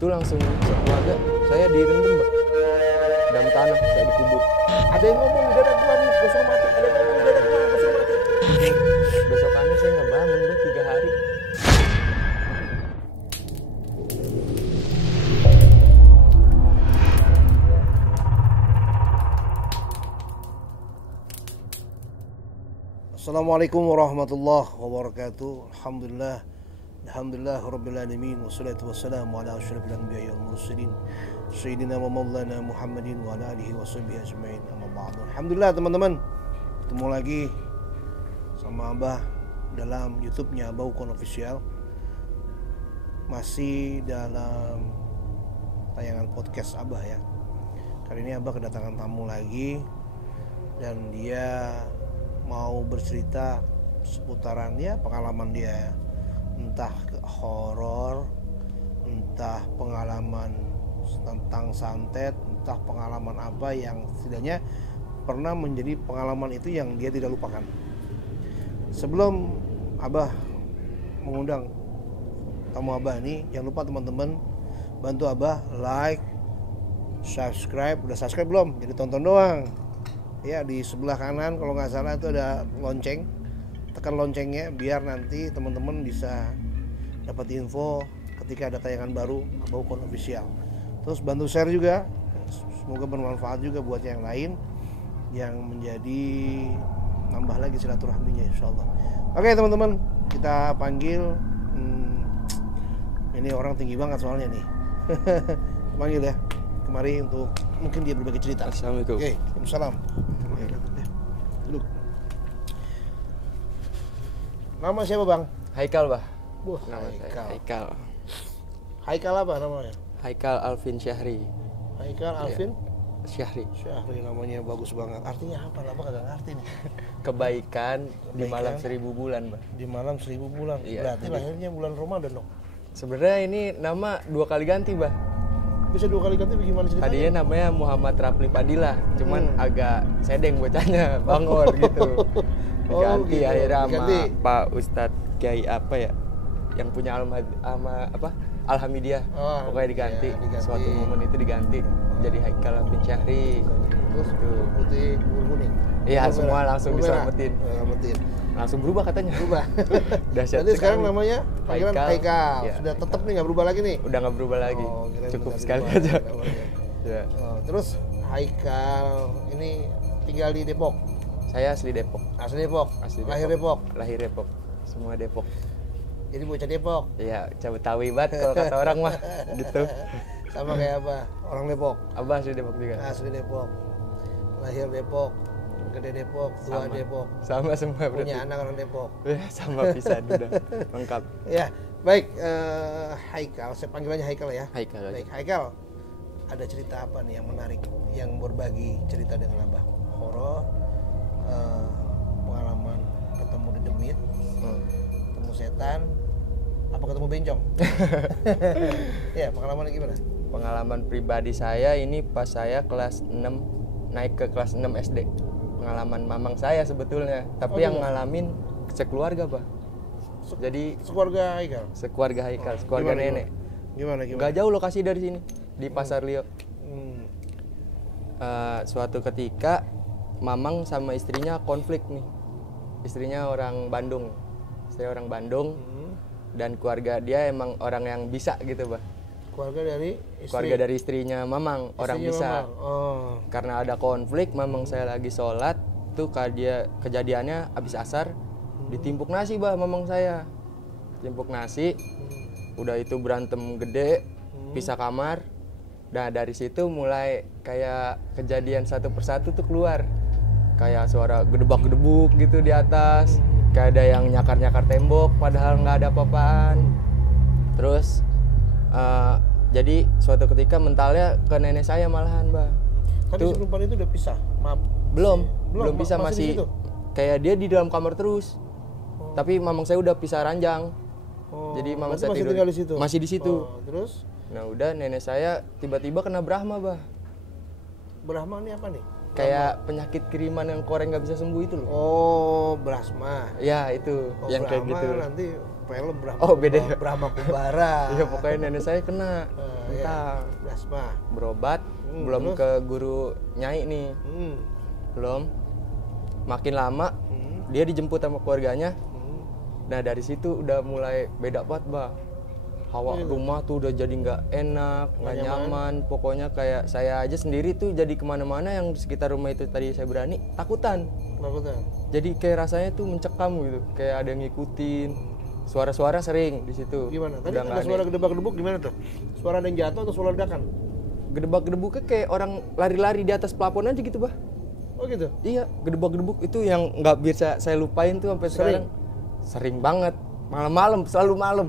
itu langsung sekeluarga saya direndam, Mbak. Dalam tanah saya dikubur. Ada yang ngomong di dada gua nih, gua suruh mati. Ada yang ngomong di dada gua, gua suruh mati. Besokannya saya nggak bangun, Mbak, 3 hari. Assalamualaikum warahmatullahi wabarakatuh. Alhamdulillah rabbil alamin wassalatu wassalamu ala asyrafil anbiya'i wal mursalin sayyidina wa maulana Muhammadin wa ala alihi washabbihi ajmain. Amma ba'du. Alhamdulillah teman-teman, ketemu lagi sama Abah dalam YouTube-nya Abah Ukon Official. Masih dalam tayangan podcast Abah ya. Kali ini Abah kedatangan tamu lagi dan dia mau bercerita seputaran ya pengalaman dia, entah horor, entah pengalaman tentang santet, entah pengalaman apa yang setidaknya pernah menjadi pengalaman itu yang dia tidak lupakan. Sebelum Abah mengundang tamu Abah ini, jangan lupa teman-teman bantu Abah like, subscribe. Udah subscribe belum? Jadi tonton doang. Ya, di sebelah kanan kalau nggak salah itu ada lonceng, tekan loncengnya biar nanti teman-teman bisa dapat info ketika ada tayangan baru Abah Ukon Official. Terus bantu share juga, semoga bermanfaat juga buat yang lain yang menjadi nambah lagi silaturahminya insyaallah. Oke teman-teman, kita panggil ini orang tinggi banget soalnya nih. Panggil ya kemari untuk mungkin dia berbagi cerita. Assalamualaikum. Oke, Waalaikumsalam. Duduk. Nama siapa bang? Haikal, Bah. Wah, Nama saya Haikal. Haikal apa namanya? Haikal Alvin Syahri. Haikal Alvin Syahri. Syahri, namanya bagus banget. Artinya apa? Apa kagak ngerti nih. Kebaikan di malam 1000 bulan, Bah. Di malam 1000 bulan. Iya, Berarti lahirnya bulan Ramadan dong. Sebenarnya ini nama 2 kali ganti, Bah. Bisa 2 kali ganti bagaimana ceritanya? Tadinya namanya Muhammad Rapli Padilla, cuman agak sedeng bocahnya, bangor gitu. Diganti gitu. akhirnya sama Diganti. Pak Ustadz Kiai apa ya, yang punya Alhamidiyah. Oh, Pokoknya diganti. iya, diganti. Suatu momen itu diganti jadi Haikal Alvin Syahri. Terus Tuh. putih, bulu kuning. Iya, Bulu semua merah. langsung Bulu merah. diselamatin. Selamatin. Langsung berubah katanya. Berubah. Dahsyat Jadi sekarang sekali. namanya panggilan Haikal. Haikal. Iya, Sudah Haikal. tetap nih, nggak berubah lagi nih. Udah nggak berubah lagi. Oh, kirain Cukup udah sekali berubah aja. namanya. Ya. Oh, terus Haikal ini tinggal di Depok. Saya asli Depok. Asli Depok. Asli Lahir Depok. Lahir Depok. Semua Depok. Jadi bocah Depok. Iya, Betawi banget kalau kata orang mah gitu. Sama kayak apa? Orang Depok. Abah asli Depok juga. Asli Depok. Lahir Depok. Gede Depok, tua Sama. Depok. Sama semua berarti. Punya anak orang Depok. Ya, sama bisa udah lengkap. Ya, baik. Haikal, saya panggilannya Haikal ya. Haikal. Baik, Haikal. Ada cerita apa nih yang menarik, yang berbagi cerita dengan Abah? Horor, pengalaman ketemu di demit, ketemu setan, apa ketemu bencong? Ya, pengalamannya gimana? Pengalaman pribadi saya ini pas saya kelas 6 naik ke kelas 6 SD. Pengalaman mamang saya sebetulnya, tapi yang ngalamin sekeluarga, Pak. Jadi Sekeluarga Haikal. sekeluarga Haikal, sekeluarga Gimana, nenek. Gimana? Nggak jauh lokasi dari sini, di Pasar Lio. Hmm. Suatu ketika mamang sama istrinya konflik nih. Istrinya orang Bandung. Saya orang Bandung. Dan keluarga dia emang orang yang bisa gitu, Bah. Keluarga dari istri. Keluarga dari istrinya mamang, orang Istrinya bisa. Mamang. Oh. Karena ada konflik, mamang saya lagi sholat, tuh kejadiannya habis asar, ditimpuk nasi, Bah, mamang saya. Timpuk nasi, udah itu berantem gede, pisah kamar. Nah dari situ mulai kayak kejadian satu persatu tuh keluar. Kayak suara gedebak-gedebuk gitu di atas. Kayak ada yang nyakar-nyakar tembok padahal nggak ada apa-apaan. Terus jadi suatu ketika mentalnya ke nenek saya malahan, Mbak. Tapi Tuh. sebelum pada itu udah pisah? Maaf. Belum bisa, masih di masih situ? kayak dia di dalam kamar terus. Tapi mamang saya udah pisah ranjang. Oh, Jadi mamang berarti saya masih tidur tinggal di situ? masih di situ. Oh, terus? Nah udah nenek saya tiba-tiba kena Brahma, Bah. Brahma ini apa nih? Kayak penyakit kiriman yang koreng nggak bisa sembuh itu loh. Oh, Brahma. Ya itu Oh, yang kayak Brahma gitu. nanti film Brahma. Oh, beda ya? Brahma Kumbara. Iya pokoknya nenek saya kena. Kentang. Plasma. Berobat, belum terus? ke guru nyai nih. Belum. Makin lama dia dijemput sama keluarganya. Nah dari situ udah mulai beda banget bah. Hawa rumah tuh udah jadi nggak enak, nggak nyaman. Pokoknya kayak saya aja sendiri tuh jadi kemana-mana yang di sekitar rumah itu tadi saya berani takutan. Jadi kayak rasanya tuh mencekam gitu, kayak ada yang ngikutin. Suara-suara sering di situ. Gimana? Tadi Udah ada nggak suara gedebak-gedebuk gimana tuh? Suara ada yang jatuh atau suara ledakan? Gedebak-gedebuknya kayak orang lari-lari di atas plafon aja gitu bah. Oh gitu? Iya, gedebak-gedebuk itu yang nggak bisa saya lupain tuh sampai sekarang. Sering banget, malam-malam, selalu malam.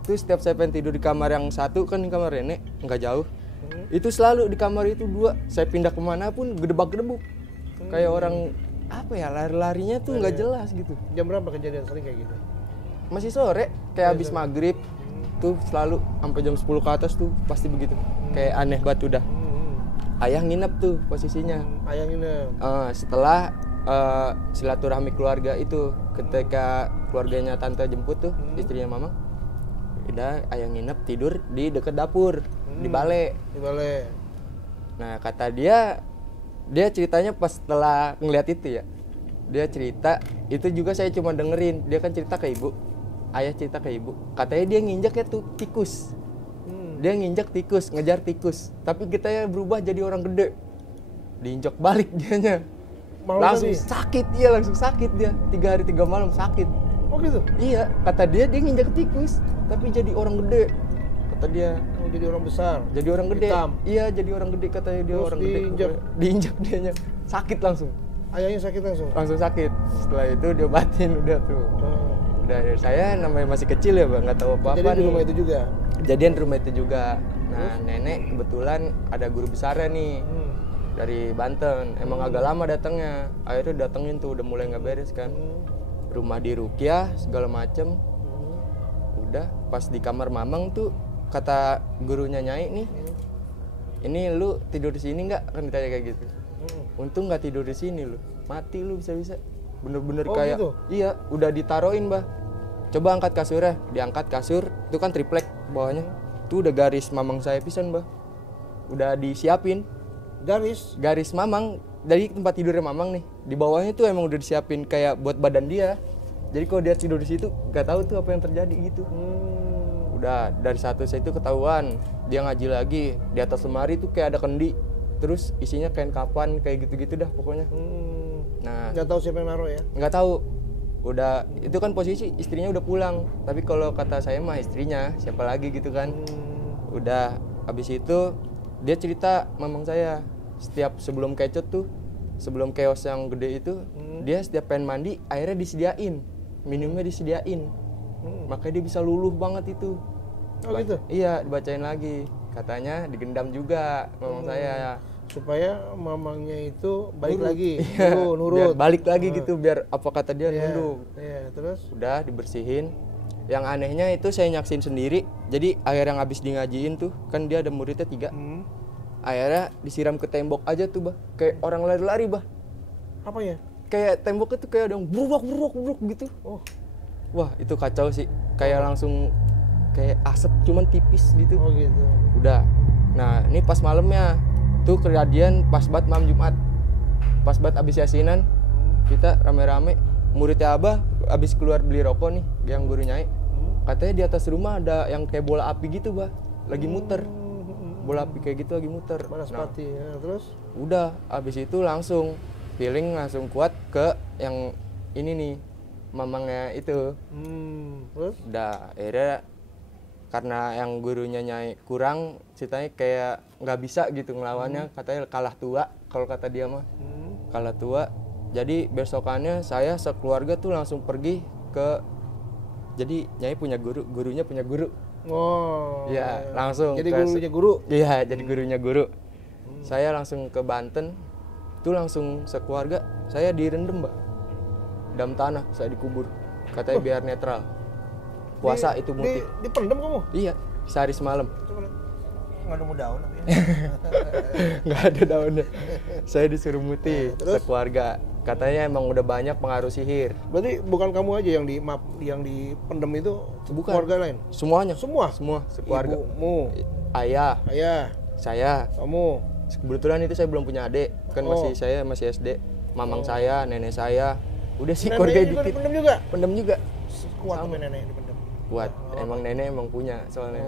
Itu setiap saya pengen tidur di kamar yang satu kan di kamar nenek, nggak jauh. Itu selalu di kamar itu dua. Saya pindah kemana pun gedebak-gedebuk. Kayak orang apa ya lari-larinya tuh nggak jelas gitu. Jam berapa kejadian sering kayak gitu? Masih sore, kayak habis maghrib tuh selalu sampai jam 10 ke atas tuh pasti begitu. Kayak aneh banget udah. Ayah nginep tuh posisinya. Ayah nginep. Setelah silaturahmi keluarga itu, ketika keluarganya tante jemput tuh istrinya mamang, udah ayah nginep tidur di dekat dapur di balai. Nah kata dia ceritanya pas setelah ngeliat itu ya, dia cerita itu juga saya cuma dengerin. Dia kan cerita ke ibu, ayah cerita ke ibu, katanya dia nginjak ya tuh tikus. Dia nginjak tikus, ngejar tikus, tapi kita ya berubah jadi orang gede, diinjak balik dianya. Langsung sakit, iya langsung sakit dia. 3 hari 3 malam sakit. Oh gitu? Iya, kata dia nginjak tikus, tapi jadi orang gede. Kata dia. Oh jadi orang besar? Jadi orang gede. Hitam. Iya jadi orang gede katanya dia. Terus orang diinjak. gede. Diinjak dianya. Sakit langsung. Ayahnya sakit langsung? Langsung sakit. Setelah itu diobatin udah tuh. Udah saya namanya masih kecil ya bang, nggak tahu apa-apa. Jadi di rumah itu juga? Kejadian di rumah itu juga. Nah nenek kebetulan ada guru besarnya nih. Dari Banten, emang agak lama datangnya. Akhirnya datengin tuh udah mulai nggak beres kan. Rumah di Rukyah segala macem. Udah pas di kamar mamang tuh kata gurunya nyai nih, ini lu tidur di sini nggak? Kan ditanya kayak gitu. Untung nggak tidur di sini lu, mati lu bisa-bisa. Bener-bener kayak gitu? Iya udah ditaruhin bah. Coba angkat kasurnya, diangkat kasur itu kan triplek bawahnya. Tuh udah garis mamang saya pisan bah. Udah disiapin. Garis mamang dari tempat tidurnya mamang nih, di bawahnya tuh emang udah disiapin kayak buat badan dia. Jadi kalau dia tidur di situ nggak tahu tuh apa yang terjadi gitu. Udah dari satu saya itu ketahuan dia ngaji lagi di atas lemari tuh kayak ada kendi, terus isinya kain kapan kayak gitu-gitu dah pokoknya. Nah nggak tahu siapa yang naruh ya? Nggak tahu. Udah itu kan posisi istrinya udah pulang, tapi kalau kata saya mah istrinya siapa lagi gitu kan. Udah habis itu dia cerita mamang saya, setiap sebelum kecut tuh, sebelum keos yang gede itu, dia setiap pengen mandi airnya disediain, minumnya disediain, makanya dia bisa luluh banget itu. Oh gitu? Iya dibacain lagi, katanya digendam juga mamang saya. Supaya mamangnya itu balik Nurut. lagi, Iya, nurut. biar balik lagi gitu, biar apa kata dia nunduk. Iya, terus? Udah dibersihin. Yang anehnya itu saya nyaksin sendiri. Jadi air yang habis di ngajiin tuh, kan dia ada muridnya 3. Airnya disiram ke tembok aja tuh bah, kayak orang lari-lari bah. Apa ya? Kayak temboknya tuh kayak ada yang buruk gitu. Wah itu kacau sih, kayak langsung kayak asap cuman tipis gitu. Oh gitu. Udah. Nah ini pas malamnya tuh kejadian pas banget malam Jumat, pas banget abis yasinan kita rame-rame, muridnya abah abis keluar beli rokok nih yang guru nyai, katanya di atas rumah ada yang kayak bola api gitu bah, lagi muter. Bola api kayak gitu lagi muter. Banaspati, ya, terus? Udah abis itu langsung feeling langsung kuat ke yang ini nih mamangnya itu. Terus? Udah akhirnya karena yang gurunya nyai kurang, ceritanya kayak nggak bisa gitu ngelawannya, katanya kalah tua kalau kata dia mah. Kalah tua. Jadi besokannya saya sekeluarga tuh langsung pergi ke, jadi nyai punya guru, gurunya punya guru. Oh. Iya, langsung. Jadi gurunya guru? Iya, jadi gurunya guru. Saya langsung ke Banten, tuh langsung sekeluarga saya direndam mbak, dalam tanah saya dikubur, katanya biar netral. Puasa itu muti. Dipendam kamu? Iya, sehari semalam. Coba lihat. Nggak nemu daun apa ya? Nggak ada daunnya. Saya disuruh muti sekeluarga. Katanya emang udah banyak pengaruh sihir. Berarti bukan kamu aja yang dipendem itu, Bukan. keluarga lain? Semuanya. Semua? Semua, sekeluarga. Ibumu, Ayah, saya. kamu. Kebetulan itu saya belum punya adik, kan saya masih SD. Mamang saya, nenek saya. Udah sih keluarga Neneknya juga dikit. dipendem juga? Pendem juga. Kuat sama nenek dipendem? Kuat. Emang nenek emang punya soalnya.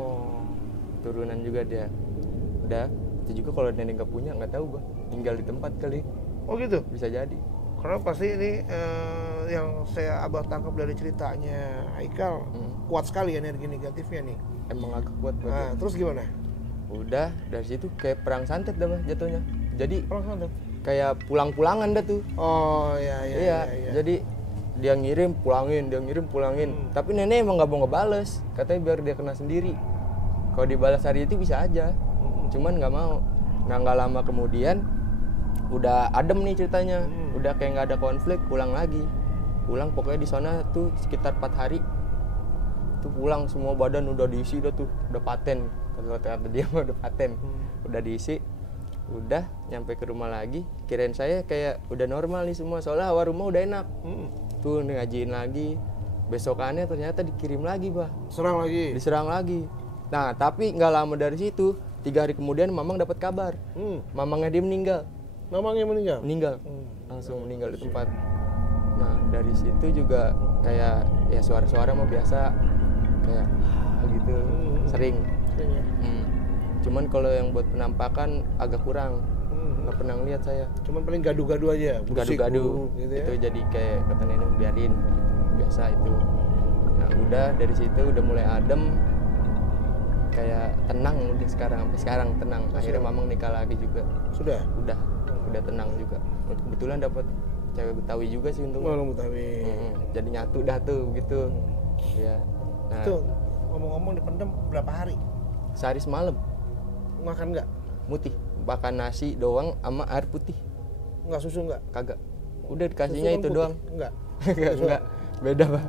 Turunan juga dia. Udah. Itu juga kalau nenek nggak punya nggak tahu bah. Tinggal di tempat kali. Oh gitu? Bisa jadi. Karena pasti ini yang saya abah tangkap dari ceritanya Haikal, kuat sekali energi negatifnya nih. Emang agak kuat bah. Nah, terus gimana? Udah dari situ kayak perang santet dah bah jatuhnya. Jadi Perang santet? kayak pulang-pulangan dah tuh. Oh iya. Jadi dia ngirim pulangin. Tapi nenek emang nggak mau ngebales. Katanya biar dia kena sendiri. Kalau dibalas hari itu bisa aja. Cuman nggak mau. Nah nggak lama kemudian udah adem nih ceritanya. Udah kayak nggak ada konflik, pulang lagi. Pulang pokoknya di sana tuh sekitar 4 hari. Tuh pulang semua badan udah diisi udah tuh, udah paten. Kata dia mah udah paten. Udah diisi. Udah nyampe ke rumah lagi, kirain saya kayak udah normal nih semua, soalnya hawa rumah udah enak. Tuh ngajiin lagi, besokannya ternyata dikirim lagi bah, diserang lagi. Nah tapi nggak lama dari situ, 3 hari kemudian mamang dapat kabar, mamangnya dia meninggal. Mamangnya meninggal? Langsung meninggal di tempat. Nah dari situ juga kayak ya suara-suara mah biasa, kayak gitu, sering. Ya. Cuman kalau yang buat penampakan agak kurang, nggak pernah ngeliat saya. Cuman paling gaduh-gaduh aja, Gaduh-gaduh gitu ya? itu jadi kayak kata nenek biarin, biasa itu. Nah udah dari situ udah mulai adem, kayak tenang udah sampai sekarang tenang. Akhirnya mamang nikah lagi juga. Sudah tenang juga. Kebetulan dapat cewek Betawi juga sih untungnya. Orang Betawi. Jadi nyatu dah tuh gitu. Ya. Nah, itu ngomong-ngomong dipendam berapa hari? Sehari semalam. Makan nggak? Mutih, makan nasi doang sama air putih. Nggak susu nggak? Kagak. Udah dikasihnya Susu itu kan doang. Nggak. Enggak. Beda, Pak.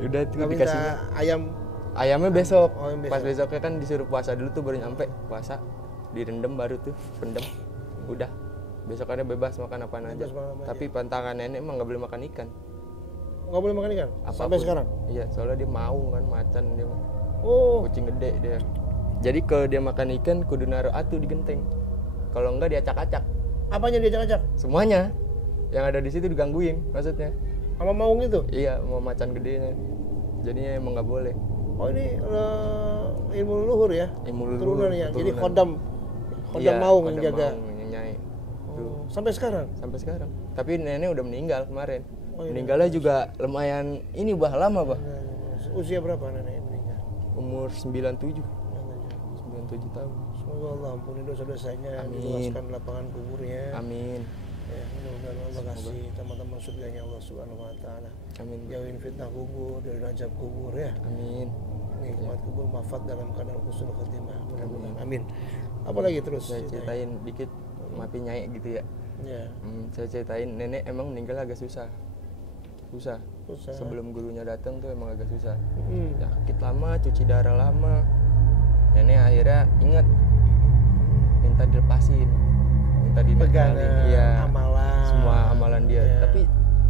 Udah itu Nggak dikasihnya. minta ayam. Ayamnya besok. yang besok. Pas besoknya kan disuruh puasa dulu tuh baru nyampe puasa. Direndam baru tuh, pendem. Udah. Besokannya bebas makan apaan aja. Tapi pantangan nenek emang nggak boleh makan ikan. Nggak boleh makan ikan? Apapun. Sampai sekarang? Iya, soalnya dia mau kan macan dia. Oh. Kucing gede dia. Jadi kalau dia makan ikan kudu naruh atu di genteng. Kalau enggak diacak-acak. Apanya diacak-acak? Semuanya. Yang ada di situ digangguin maksudnya. Sama maung itu? Iya, mau macan gedenya. Jadinya emang nggak boleh. Oh ini ilmu leluhur ya? Ilmu leluhur, Turunan ya? Jadi keturunan. kodam maung yang kodam jaga? maung yang nyai. Tuh. Sampai sekarang? Sampai sekarang. Tapi nenek udah meninggal kemarin. Oh, iya. Meninggalnya juga lumayan ini bah, lama bah. Usia berapa nenek meninggal? Umur 97. 97 tahun. Semoga Allah ampuni dosa-dosanya, Amin. diluaskan lapangan kuburnya. Amin. Ya, mudah-mudahan Allah kasih teman-teman surganya Allah Subhanahu wa taala. Amin. Jauhin fitnah kubur, dari azab kubur ya. Amin. Nikmat kubur mafat dalam keadaan husnul khotimah. Mudah-mudahan. Amin. Apalagi terus? Saya ceritain dikit mati nyai gitu ya. Ya. Saya ceritain nenek emang meninggal agak susah. Susah. Sebelum gurunya datang tuh emang agak susah. Sakit lama, cuci darah lama. Nenek akhirnya ingat minta dilepasin, minta dinetralin, iya, amalan, semua amalan dia. Ya. Tapi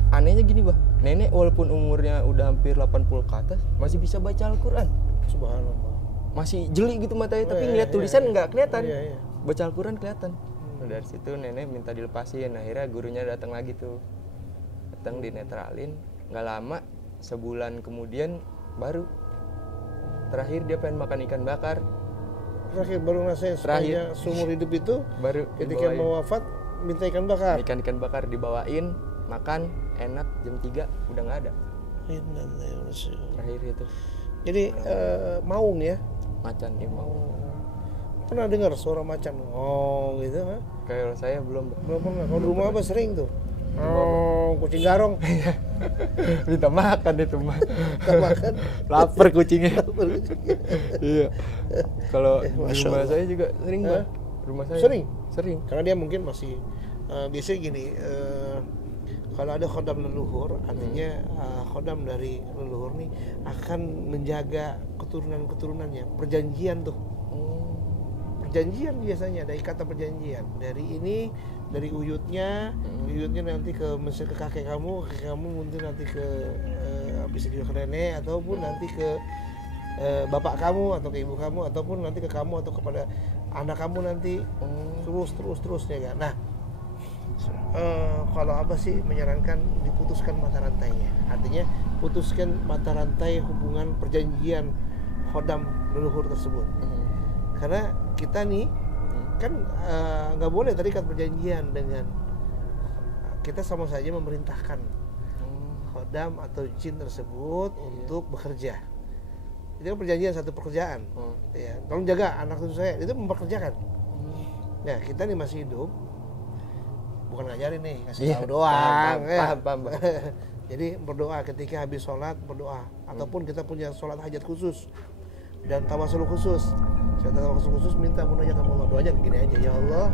anehnya gini bah, nenek walaupun umurnya udah hampir 80 ke atas masih bisa baca Al-Quran. Subhanallah. Masih jeli gitu matanya, tapi ngeliat tulisan nggak kelihatan. Iya. Baca Al-Quran kelihatan. Dari situ nenek minta dilepasin, akhirnya gurunya datang lagi tuh, datang dinetralin. Nggak lama, sebulan kemudian baru terakhir dia pengen makan ikan bakar. Terakhir baru ngerasain sepanjang seumur hidup itu baru ketika mau wafat minta ikan bakar. Ikan bakar dibawain, makan enak, jam 3 udah nggak ada. Terakhir itu. Jadi maung ya? Macan ya maung. Pernah dengar suara macan? Oh gitu kan? Kayak saya belum pernah. Kalau di rumah apa sering tuh? Oh, kucing garong. Minta makan itu mah. Minta makan. Lapar kucingnya. Iya. Kalau di rumah saya juga sering Bang. Rumah saya. Sering. Karena dia mungkin masih biasanya gini, kalau ada khodam leluhur, artinya khodam dari leluhur nih akan menjaga keturunan-keturunannya. Perjanjian tuh. perjanjian, biasanya ada ikatan perjanjian dari uyutnya nanti ke ke kakek kamu mungkin nanti ke bisa juga ke nenek, ataupun nanti ke bapak kamu atau ke ibu kamu, ataupun nanti ke kamu atau kepada anak kamu nanti, terus ya kan. Nah, kalau Abah sih menyarankan diputuskan mata rantainya, artinya putuskan mata rantai hubungan perjanjian khodam leluhur tersebut. Karena kita nih kan nggak boleh terikat perjanjian dengan, kita sama saja memerintahkan khodam atau jin tersebut untuk bekerja. Itu kan perjanjian, satu pekerjaan. Ya, tolong jaga anak cucu saya, itu mempekerjakan. Nah, kita nih masih hidup, bukan ngajarin nih, ngasih tahu doang. Paham. Jadi berdoa ketika habis sholat, berdoa. Ataupun kita punya sholat hajat khusus dan tawasul khusus. Saya tawasul khusus minta munajat sama Allah. Doanya gini aja, ya Allah,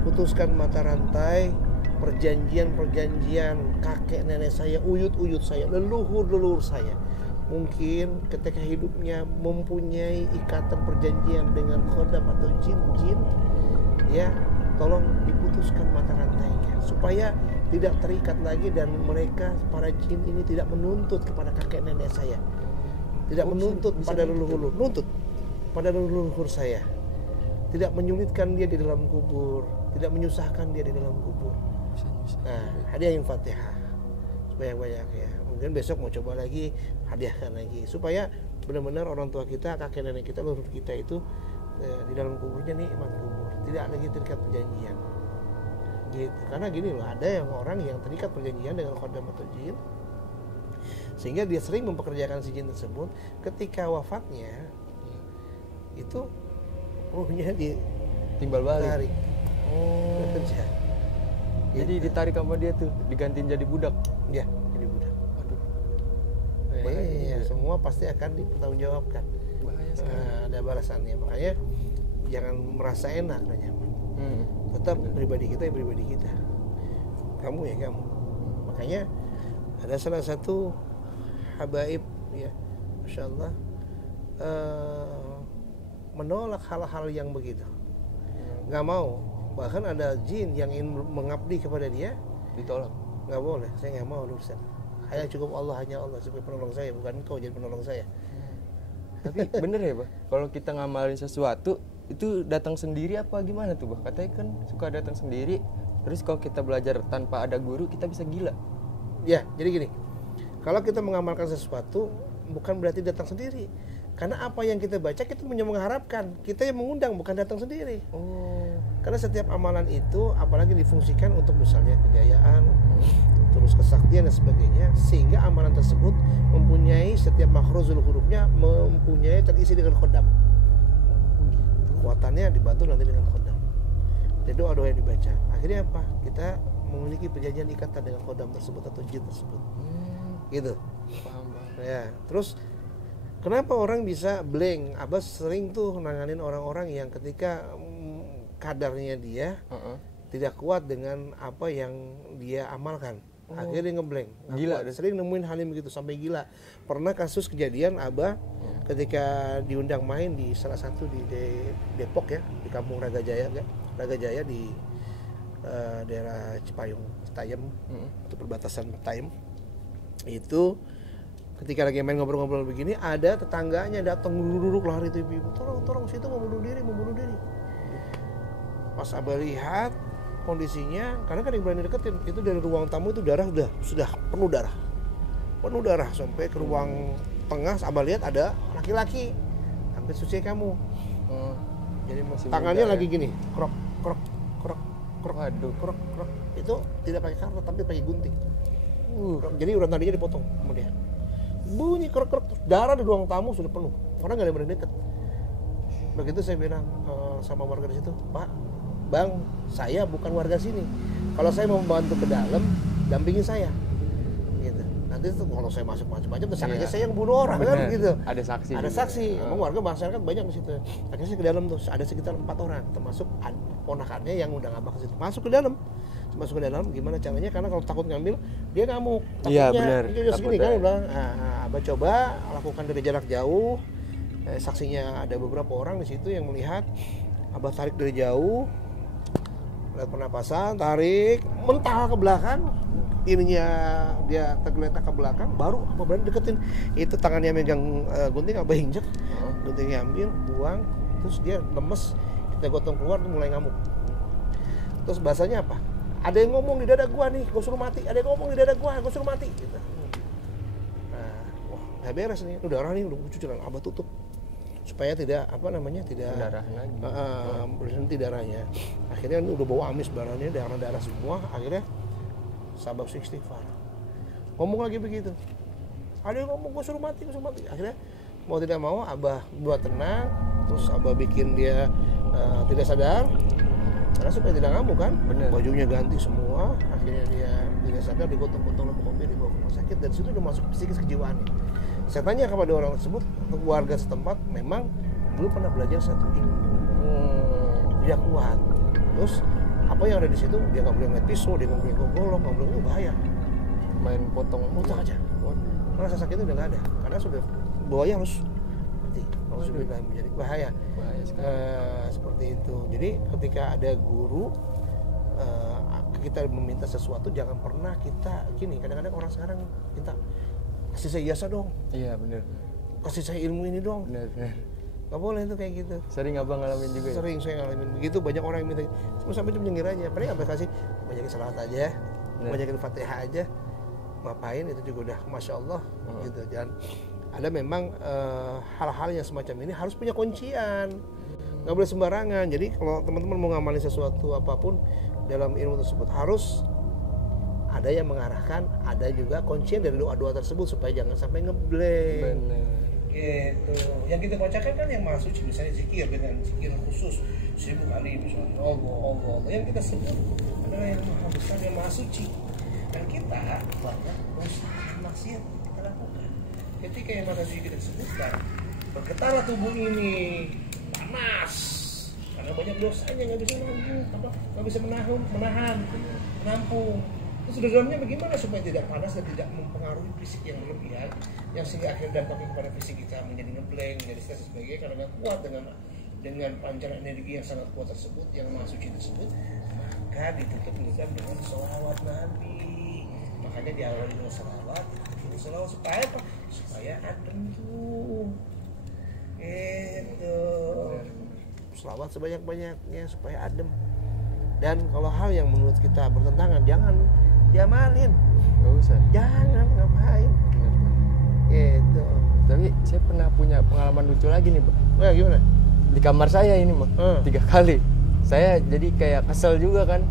putuskan mata rantai perjanjian kakek nenek saya, uyut saya, leluhur saya. Mungkin ketika hidupnya mempunyai ikatan perjanjian dengan khodam atau jin, ya tolong diputuskan mata rantainya supaya tidak terikat lagi, dan mereka para jin ini tidak menuntut kepada kakek nenek saya, tidak menuntut pada leluhur saya, tidak menyulitkan dia di dalam kubur, tidak menyusahkan dia di dalam kubur. Nah, hadiahin Fatihah banyak-banyak ya. Mungkin besok mau coba lagi, hadiahkan lagi supaya benar-benar orang tua kita, kakek nenek kita, leluhur kita itu di dalam kuburnya nikmat kubur, tidak lagi terikat perjanjian. Gitu. Karena gini loh, ada yang orang yang terikat perjanjian dengan khodam atau jin, sehingga dia sering mempekerjakan si jin tersebut. Ketika wafatnya itu ruhnya timbal balik. Kerja. Jadi ditarik sama dia tuh, digantiin jadi budak. Ya, jadi budak. Waduh. Ya, semua pasti akan dipertanggungjawabkan. Bahaya sekali. Ada balasannya. Makanya jangan merasa enak dan nyaman. Tetap pribadi kita. Kamu ya kamu. Makanya ada salah satu habaib ya, Masya Allah, menolak hal-hal yang begitu. Nggak mau. Bahkan ada jin yang ingin mengabdi kepada dia, Ditolak. nggak boleh, saya nggak mau urusan. Hanya cukup Allah, hanya Allah sebagai penolong saya, bukan kau jadi penolong saya. Tapi bener ya, Bah? Kalau kita ngamalin sesuatu itu datang sendiri apa gimana tuh, Bah? Katanya kan suka datang sendiri. Terus kalau kita belajar tanpa ada guru, kita bisa gila. Ya, jadi gini. Kalau kita mengamalkan sesuatu bukan berarti datang sendiri. Karena apa yang kita baca kita mengharapkan, kita yang mengundang, bukan datang sendiri. Karena setiap amalan itu apalagi difungsikan untuk misalnya kejayaan, terus kesaktian dan sebagainya, sehingga amalan tersebut mempunyai setiap makhruzul hurufnya mempunyai terisi dengan khodam. Kekuatannya dibantu nanti dengan khodam. Jadi doa-doa yang dibaca. Akhirnya apa? Kita memiliki perjanjian ikatan dengan khodam tersebut atau jin tersebut. Gitu. Paham. Ya, terus kenapa orang bisa blank? Abah sering tuh nanganin orang-orang yang ketika kadarnya dia tidak kuat dengan apa yang dia amalkan, akhirnya ngeblank. Gila. Sering nemuin hal yang begitu sampai gila. Pernah kasus kejadian Abah ketika diundang main di salah satu di Depok ya, di kampung Raga Jaya di daerah Citayam, itu perbatasan Citayam. Itu ketika lagi main ngobrol-ngobrol begini, ada tetangganya datang duduk lari itu ibu, tolong situ mau bunuh diri. Pas Abah lihat kondisinya, karena kan yang berani deketin, itu dari ruang tamu itu darah sudah penuh darah sampai ke ruang tengah. Abah lihat ada laki-laki hampir suci kamu. Jadi masih tangannya muda, lagi ya? gini, krok. Waduh. Itu tidak pakai kartu tapi pakai gunting. Jadi urat nadinya dipotong sama dia. Bunyi krok, darah di ruang tamu sudah penuh. Orang nggak ada yang berani deket. Begitu saya bilang sama warga di situ, Pak, Bang, saya bukan warga sini. Kalau saya mau membantu ke dalam, dampingi saya. Gitu. Nanti tuh kalau saya masuk macam-macam, tersangkanya saya yang bunuh orang. Kan gitu. Ada saksi. Ada saksi. Emang warga masyarakat banyak di situ. Akhirnya saya ke dalam tuh, ada sekitar 4 orang, termasuk ponakannya yang undang Abah ke situ. Masuk ke dalam, gimana caranya? Karena kalau takut ngambil, dia ngamuk. Iya benar. Takutnya segini kan, bilang, Abah coba lakukan dari jarak jauh. Saksinya ada beberapa orang di situ yang melihat. Abah tarik dari jauh, lihat pernapasan, tarik, mental ke belakang, ininya dia tergeletak ke belakang, baru Abah berani deketin. Itu tangannya megang gunting, Abah injek, guntingnya ambil, buang, terus dia lemes, kita gotong keluar, mulai ngamuk. Terus bahasanya apa? Ada yang ngomong di dada gua nih, gua suruh mati. Ada yang ngomong di dada gua suruh mati. Gitu. Nah, wah, nggak beres nih. Udah darah nih, udah cuci dan Abah tutup supaya tidak tidak darah lagi. Berhenti darahnya. Akhirnya ini udah bau amis darahnya, darah semua. Akhirnya sabab istighfar. Ngomong lagi begitu. Ada yang ngomong gua suruh mati. Akhirnya mau tidak mau Abah buat tenang, terus Abah bikin dia tidak sadar. Karena supaya tidak ngamuk kan, bener. Bajunya ganti semua, akhirnya dia tidak sadar, digotong-gotong ke mobil, dibawa ke rumah sakit, dan situ udah masuk psikis kejiwaannya. Saya tanya kepada orang tersebut, untuk warga setempat, memang dulu pernah belajar satu ilmu, dia kuat. Terus apa yang ada di situ, dia nggak boleh ngeliat pisau, dia nggak boleh golok, nggak boleh, itu bahaya. Main potong aja. Karena rasa sakit itu udah nggak ada, karena sudah bawahnya harus mati, sudah menjadi bahaya. Seperti itu. Jadi ketika ada guru kita meminta sesuatu, jangan pernah kita gini. Kadang-kadang orang sekarang minta kasih saya ijazah dong. Iya benar. Kasih saya ilmu ini dong. Benar. Gak boleh itu kayak gitu. Sering Abang ngalamin juga. Sering saya ngalamin begitu. Banyak orang yang minta. Sampai itu menyengir aja. Paling Abah kasih banyakin salawat aja, banyakin Fatihah aja. Ngapain itu juga udah Masya Allah gitu. Dan ada memang hal-hal yang semacam ini harus punya kuncian. Nggak boleh sembarangan. Jadi kalau teman-teman mau ngamalin sesuatu apapun dalam ilmu tersebut, harus ada yang mengarahkan, ada juga kuncian dari doa-doa tersebut supaya jangan sampai ngeblank. Benar. Gitu. Yang kita bacakan kan yang maha suci, misalnya zikir dengan zikir khusus 1000 kali misalnya Allah. Yang kita sebut adalah yang maha besar, yang maha suci. Dan kita banyak dosa maksiat kita lakukan. Ketika yang maha suci kita sebutkan, bergetarlah tubuh ini, panas karena banyak dosanya, nggak bisa nggak bisa menampung. Terus dalamnya bagaimana supaya tidak panas dan tidak mempengaruhi fisik yang berlebihan, yang sehingga akhirnya dampaknya kepada fisik kita menjadi ngeblank, menjadi stres dan sebagainya, karena nggak kuat dengan pancaran energi yang sangat kuat tersebut, yang maha suci tersebut, maka ditutup dengan sholawat Nabi. Makanya diawali dengan sholawat supaya apa? Supaya adem tuh. Gitu. Selawat sebanyak-banyaknya supaya adem. Dan kalau hal yang menurut kita bertentangan, jangan diamalin. Nggak usah. Jangan ngapain. Gitu. Tapi saya pernah punya pengalaman lucu lagi nih, Bang. Nah, gimana? Di kamar saya ini, Bang. 3 kali. Saya jadi kayak kesel juga kan.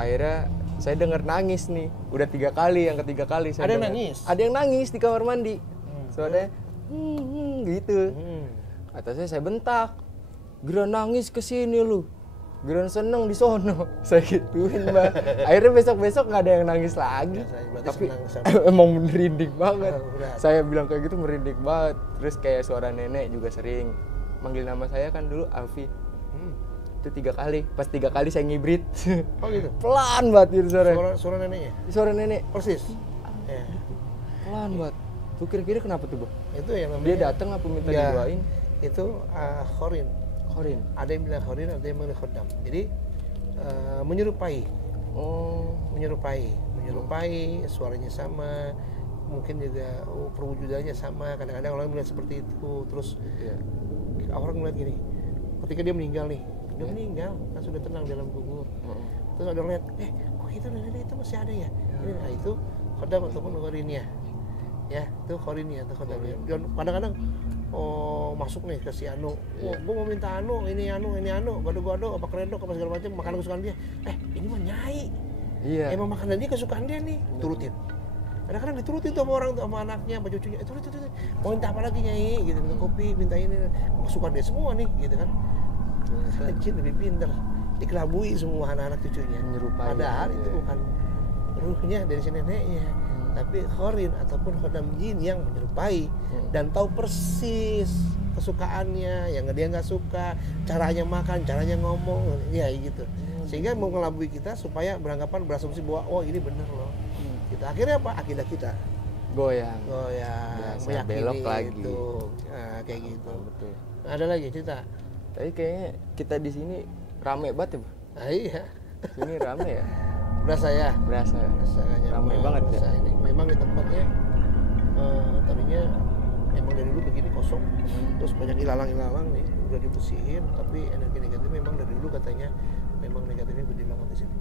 Akhirnya saya dengar nangis nih. Udah 3 kali, yang ketiga kali saya Ada yang denger. nangis? Ada yang nangis di kamar mandi. Soalnya gitu. Atasnya saya bentak. Geran nangis ke sini lu. Geran seneng di sono. Saya gituin, Mbak. Akhirnya besok-besok nggak ada yang nangis lagi. Tapi emang merinding banget. Saya bilang kayak gitu merinding banget. Terus kayak suara nenek juga sering manggil nama saya kan dulu Alfi. Itu 3 kali. Pas 3 kali saya ngibrit. Oh gitu. Pelan banget gitu Suara neneknya. Suara nenek. Persis. Ya. Pelan banget. Tuh kira-kira kenapa tuh, Bang? Itu yang namanya. Dia datang apa minta didoain? Itu khorin. Ada yang bilang khorin, ada yang bilang khodam. Jadi menyerupai. Menyerupai, suaranya sama, mungkin juga perwujudannya sama. Kadang-kadang orang melihat seperti itu, terus orang melihat gini. Ketika dia meninggal nih, dia meninggal kan sudah tenang dalam kubur. Terus ada orang lihat, kok itu nenek itu masih ada ya? Nah, itu khodam ataupun khorinnya. Ya, itu khorinnya atau khodam. Dan kadang-kadang masuk nih ke si Anu, gue mau minta ini anu, gado-gado, apa keredok, apa segala macam, makanan kesukaan dia. Ini mah nyai. Iya. Emang makanan dia kesukaan dia nih, turutin. Kadang-kadang diturutin tuh sama orang, sama anaknya, sama cucunya. Turutin. Mau minta apa lagi nyai? Gitu, minta kopi, minta ini, kesukaan dia semua nih, gitu kan. Jin lebih pintar, dikelabui semua anak-anak cucunya. Menyerupai. Padahal itu bukan ruhnya dari si neneknya. Tapi khorin ataupun khodam jin yang menyerupai dan tahu persis kesukaannya, yang dia nggak suka, caranya makan, caranya ngomong, ya gitu. Sehingga mau ngelabui kita supaya berasumsi bahwa ini bener loh. Kita akhirnya apa? Akidah kita goyang, meyakini belok lagi. itu. Nah, kayak gitu. Betul. Ada lagi cerita? Tapi kayaknya kita di sini rame banget ya, Pak. Ah, iya. Sini rame ya. Berasa ya? Berasa. Berasa kayaknya. Ramai banget ya. Berasa ini. Memang di tempatnya tadinya emang dari dulu begini kosong. Terus banyak ilalang-ilalang nih, udah dibersihin, tapi energi negatif memang dari dulu katanya memang negatifnya gede banget di sini.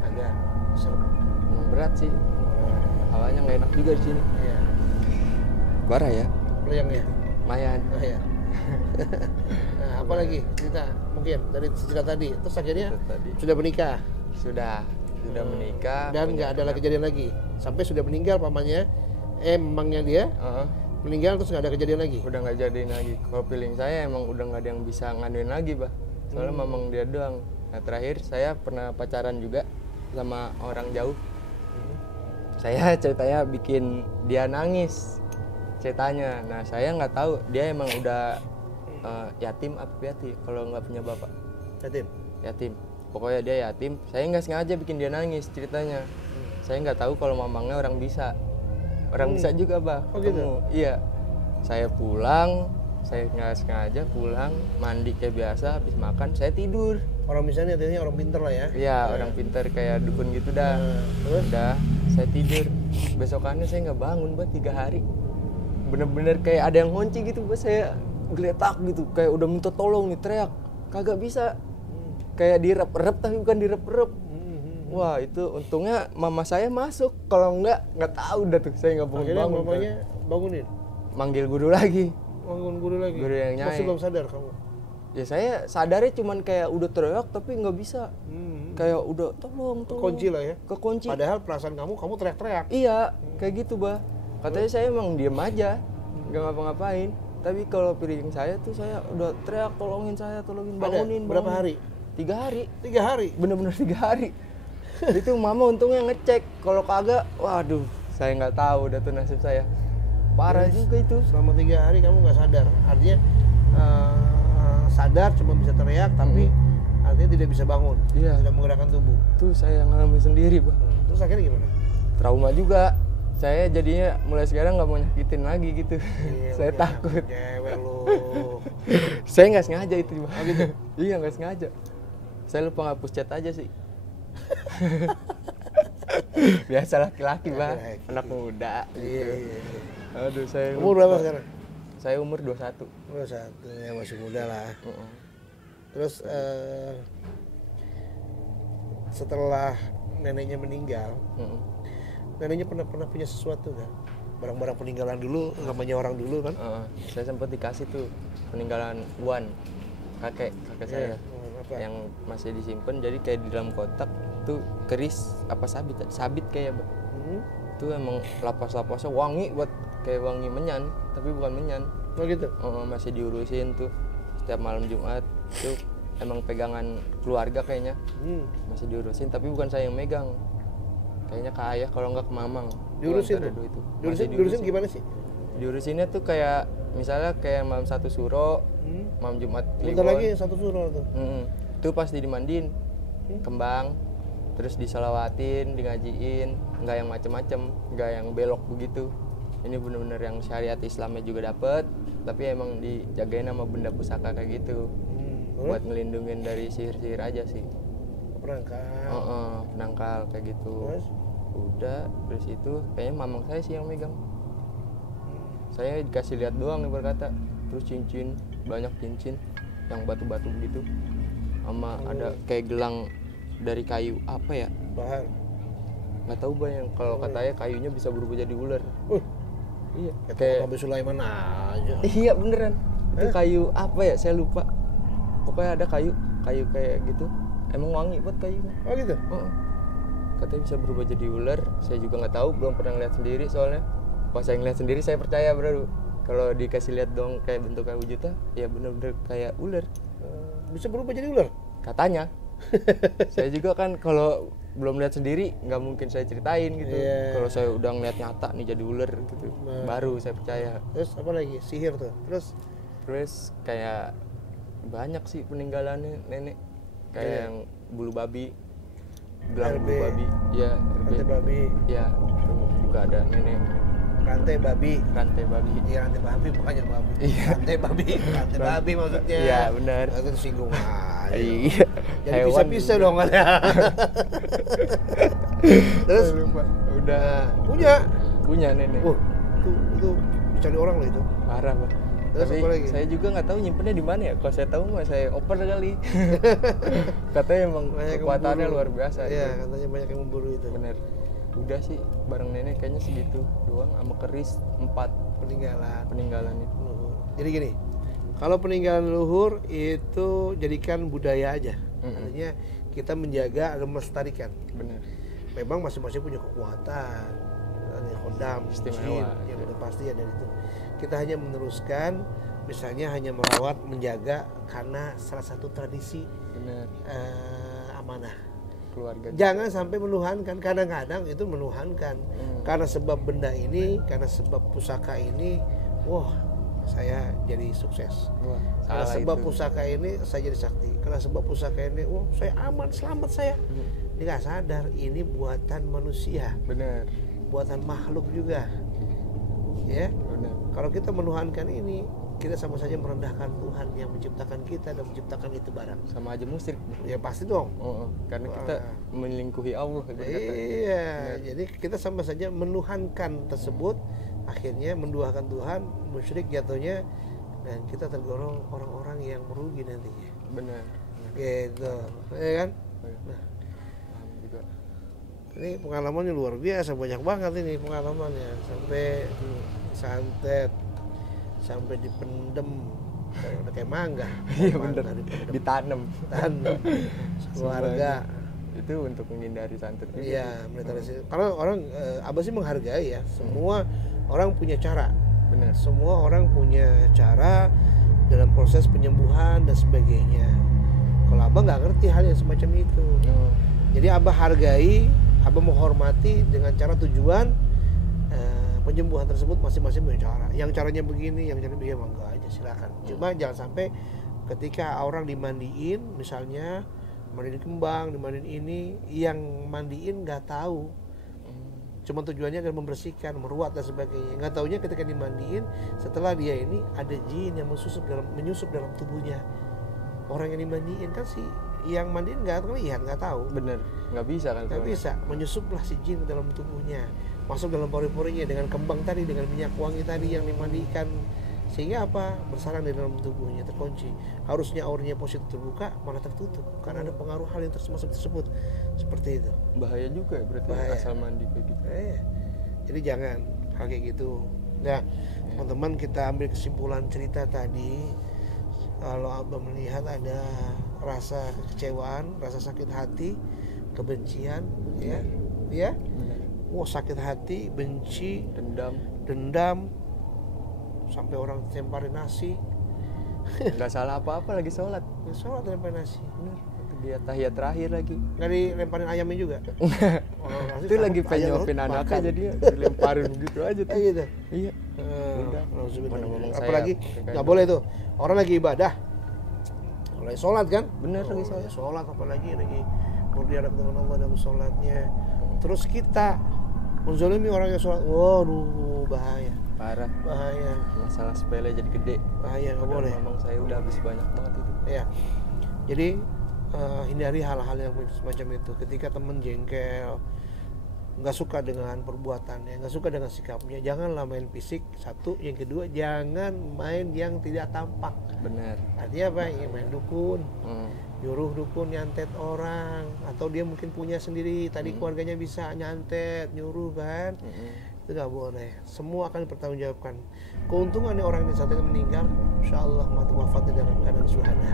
Agak serem. Emang berat sih. Hawanya nggak enak juga di sini. Iya. Parah ya. Yang ya. Lumayan. Oh iya. Nah, apa lagi cerita mungkin dari cerita tadi. Terus akhirnya Itu tadi. sudah menikah Sudah menikah. dan nggak ada lagi kejadian lagi. Sampai sudah meninggal pamannya, emangnya dia Heeh. meninggal terus nggak ada kejadian lagi. Udah nggak jadiin lagi. Kalau feeling saya emang udah nggak ada yang bisa ngaduin lagi, Bah. Soalnya memang dia doang. Nah, terakhir saya pernah pacaran juga sama orang jauh. Saya ceritanya bikin dia nangis ceritanya. Nah, saya nggak tahu dia emang udah yatim apa piatu kalau nggak punya bapak. Yatim. Pokoknya dia yatim. Saya nggak sengaja bikin dia nangis ceritanya. Saya nggak tahu kalau mamangnya orang bisa. Orang bisa juga, Bah. Oh, gitu? Ketemu. Iya. Saya pulang, saya nggak sengaja pulang, mandi kayak biasa, habis makan saya tidur. Orang misalnya artinya orang pinter lah ya. Iya, orang pintar kayak dukun gitu dah. Terus Udah, saya tidur. Besokannya saya nggak bangun, Bah, 3 hari. Bener-bener kayak ada yang ngunci gitu, Bah. Saya geletak gitu, kayak udah minta tolong nih, teriak. Kagak bisa. Kayak direp-rep tapi bukan direp-rep. Wah, itu untungnya mama saya masuk. Kalau nggak tahu dah tuh. Saya nggak akhirnya bangun. mamanya bangunin, Manggil guru lagi. bangun guru lagi. Guru yang nyai. Masih belum sadar kamu. Ya saya sadarnya cuman kayak udah teriak tapi nggak bisa. Kayak udah tolong. Kunci lah ya. Kekunci. Padahal perasaan kamu teriak-teriak. Iya, kayak gitu, Bah. Katanya saya emang diem aja, nggak ngapa-ngapain. Tapi kalau piring saya tuh saya udah teriak, tolongin saya, tolongin, bangunin. Berapa hari? 3 hari. 3 hari. Bener-bener 3 hari. Itu mama untungnya ngecek. Kalau kagak, waduh, saya nggak tahu udah tuh nasib saya. Parah juga itu. Selama 3 hari kamu nggak sadar. Artinya sadar cuma bisa teriak, tapi artinya tidak bisa bangun. Iya. Tidak menggerakkan tubuh. Tuh saya ngalamin sendiri, Bah. Terus akhirnya gimana? Trauma juga. Saya jadinya mulai sekarang nggak mau nyakitin lagi gitu. Iya, Saya udah, takut. Cewek lu. Saya nggak sengaja itu, Bah. Oh, gitu? Iya, nggak sengaja. Saya lupa ngapus chat aja sih. Biasa laki-laki, Bah. Laki-laki. Anak muda gitu. Iya. Aduh, saya Umur berapa sekarang? Saya umur 21. Umur 1, ya masih muda lah. Heeh. Terus setelah neneknya meninggal, Heeh. neneknya pernah punya sesuatu kan? Barang-barang peninggalan dulu, namanya orang dulu kan? Heeh. Saya sempat dikasih tuh peninggalan Wan, kakek saya. Apa? Yang masih disimpan, jadi kayak di dalam kotak tuh keris apa sabit kayak, Bah. Itu emang lapas-lapasnya wangi buat kayak wangi menyan, tapi bukan menyan. Oh gitu? Masih diurusin tuh setiap malam Jumat. Itu emang pegangan keluarga kayaknya. Masih diurusin, tapi bukan saya yang megang. Kayaknya ke ayah kalau nggak ke mamang. Diurusin Antara tuh? dua itu. Diurusin gimana sih? Diurusinnya tuh kayak misalnya kayak malam 1 suro, malam Jumat Bentar Kliwon. lagi 1 suro tuh. Itu pasti dimandiin kembang, terus diselawatin, di ngajiin, nggak yang macem-macem, nggak yang belok begitu. Ini bener-bener yang syariat Islamnya juga dapet, tapi emang dijagain sama benda pusaka kayak gitu, buat ngelindungin dari sihir-sihir aja sih. Perangkal. Penangkal kayak gitu. Terus? Udah, terus itu kayaknya mamang saya sih yang megang. Saya dikasih lihat doang nih berkata, terus cincin, banyak cincin yang batu-batu gitu, sama ada kayak gelang dari kayu apa ya? Bahan. Nggak tahu, Bah, yang kalau katanya kayunya bisa berubah jadi ular. Iya. Kayak Nabi Sulaiman aja. Iya beneran. Itu kayu apa ya? Saya lupa. Pokoknya ada kayu kayak gitu. Emang wangi buat kayunya. Oh gitu? Katanya bisa berubah jadi ular. Saya juga nggak tahu, belum pernah lihat sendiri soalnya. Pas saya ngeliat sendiri saya percaya, bro. Kalau dikasih lihat dong kayak bentuknya wujudnya, ya bener-bener kayak ular. Bisa berubah jadi ular? Katanya. Saya juga kan kalau belum lihat sendiri nggak mungkin saya ceritain gitu. Iya. Kalau saya udah ngeliat nyata nih jadi ular gitu, baru saya percaya. Terus apa lagi? Sihir tuh. Terus kayak banyak sih peninggalannya nenek, kayak yang bulu babi, gelang RB. bulu babi, ya Rantai babi. ya itu juga ada nenek. Rantai babi. Rantai babi. Iya, rantai babi bukannya babi. Iya. Rantai babi, rantai babi maksudnya. Iya, benar. Itu tersinggung aja. Iya. Jadi pisah-pisah dong kan. Terus udah punya nenek. Itu dicari orang loh itu. Parah, Pak. Terus Tapi apa lagi? saya juga nggak tahu nyimpennya di mana ya. Kalau saya tahu mah saya oper kali. Katanya emang Banyak yang kekuatannya memburu. luar biasa. Iya, itu. katanya banyak yang memburu itu. Bener. Udah sih bareng nenek kayaknya segitu doang sama keris 4 peninggalan itu. Leluhur. Jadi gini, kalau peninggalan leluhur itu jadikan budaya aja. Artinya kita menjaga dan melestarikan. Bener. Memang masing-masing punya kekuatan, ada kodam, Istimewa. jin, yang udah pasti ada itu. Kita hanya meneruskan, misalnya hanya merawat, menjaga karena salah satu tradisi Bener. amanah. Keluarga. Jangan sampai menuhankan, kadang-kadang itu menuhankan. Karena sebab benda ini, karena sebab pusaka ini, wah saya jadi sukses. Wah, Karena salah sebab itu. pusaka ini saya jadi sakti. Karena sebab pusaka ini, wah saya aman, selamat saya. Dia nggak sadar ini buatan manusia, Bener. buatan makhluk juga. Ya, Bener. kalau kita menuhankan ini, kita sama saja merendahkan Tuhan yang menciptakan kita dan menciptakan itu barang. Sama aja musyrik. Ya pasti dong. Oh, karena kita melingkuhi Allah. Iya, jadi kita sama saja menuhankan tersebut, akhirnya menduakan Tuhan, musyrik jatuhnya, dan kita tergolong orang-orang yang merugi nantinya. Bener. Gitu, ya kan? Nah, Paham juga. ini pengalamannya luar biasa, banyak banget ini pengalamannya, sampai santet, sampai dipendem, udah kayak mangga. Iya Mangga bener. dipendem. Ditanam. Tanam. Keluarga. Itu untuk menghindari santet juga. Iya, karena orang Abah sih menghargai ya. Semua orang punya cara. Bener. Semua orang punya cara dalam proses penyembuhan dan sebagainya. Kalau Abah nggak ngerti hal yang semacam itu. Oh, Jadi Abah hargai, Abah menghormati dengan cara tujuan penyembuhan tersebut masing-masing punya cara. Yang caranya begini, yang caranya begini, monggo aja silakan. Cuma jangan sampai ketika orang dimandiin, misalnya mandiin kembang, dimandiin ini, yang mandiin nggak tahu. Cuma tujuannya adalah membersihkan, meruat dan sebagainya. Nggak taunya ketika dimandiin, setelah dia ini ada jin yang menyusup dalam tubuhnya. Orang yang dimandiin kan sih, yang mandiin nggak terlihat, nggak tahu. bener. Nggak bisa kan? Nggak soalnya. bisa, menyusuplah si jin ke dalam tubuhnya, masuk dalam pori-porinya dengan kembang tadi, dengan minyak wangi tadi yang dimandikan, sehingga apa? Bersarang di dalam tubuhnya, terkunci. Harusnya auranya positif terbuka, malah tertutup karena ada pengaruh hal yang tersebut seperti itu. Bahaya juga ya berarti Bahaya. asal mandi kayak gitu. Jadi jangan hal kayak gitu. Nah, teman-teman, kita ambil kesimpulan cerita tadi. Kalau Abah melihat ada rasa kekecewaan, rasa sakit hati, kebencian, ya, wah sakit hati, benci, dendam, sampai orang temparin nasi. Nggak salah apa-apa lagi sholat. Ya, sholat lemparin nasi. Bener. Dia tahiyat terakhir lagi. Nggak dilemparin ayamnya juga. Itu lagi pengen nyopin anaknya jadi dilemparin gitu aja tuh. Gitu. Iya. Udah. Mana ngomong saya, Apalagi kayak nggak gitu. boleh tuh, orang lagi ibadah, lagi sholat kan? Bener, lagi ya sholat. sholat, apalagi lagi berdialog dengan Allah dalam sholatnya. Terus kita menzalimi orang yang sholat, waduh bahaya, Parah. bahaya, Masalah sepele jadi gede. bahaya, nggak boleh. Memang saya udah habis banyak banget itu. Ya, jadi hindari hal-hal yang semacam itu. Ketika temen jengkel, nggak suka dengan perbuatannya, nggak suka dengan sikapnya, janganlah main fisik. Satu, yang kedua, jangan main yang tidak tampak. Bener. Artinya apa? Ya, main dukun, nyuruh dukun nyantet orang, atau dia mungkin punya sendiri. Tadi keluarganya bisa nyantet, nyuruh kan? Itu nggak boleh. Semua akan dipertanggungjawabkan. Keuntungannya orang yang santet meninggal, insya Allah mati wafat di dalam keadaan syuhada,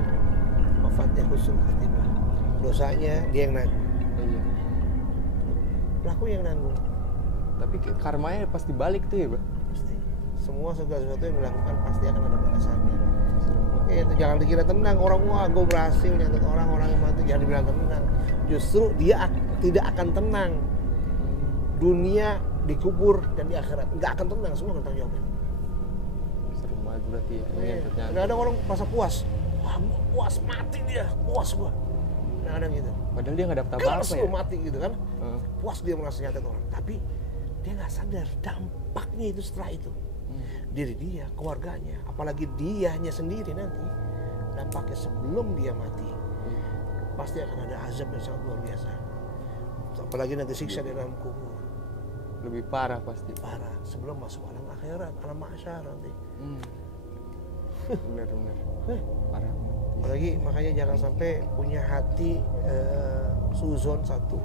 wafatnya husnul khatimah. Dosanya dia yang nanggung, Iya. pelaku yang nanggung. Tapi karmanya pasti balik tuh ya, Bah. Pasti. Semua segala sesuatu yang dilakukan pasti akan ada balasannya. Itu jangan dikira tenang, orang wah gue berhasil nyantet orang yang mati, jangan dibilang tenang. Justru dia tidak akan tenang. Dunia, dikubur, dan di akhirat nggak akan tenang, semua akan tanggung jawabin. Seru banget berarti ya. Kadang-kadang orang merasa puas, wah gue puas, mati dia, puas gue. Kadang-kadang gitu. Padahal dia nggak dapat apa-apa Keras ya. lu mati gitu kan, puas dia merasa nyantet orang. Tapi dia nggak sadar dampaknya itu setelah itu. Diri dia, keluarganya, apalagi dianya sendiri nanti dampaknya sebelum dia mati pasti akan ada azab yang sangat luar biasa. Apalagi nanti siksa di dalam kubur. Lebih parah pasti. Parah sebelum masuk alam akhirat, alam mahsyar nanti. Bener. Parah. Apalagi makanya jangan sampai punya hati suzon satu.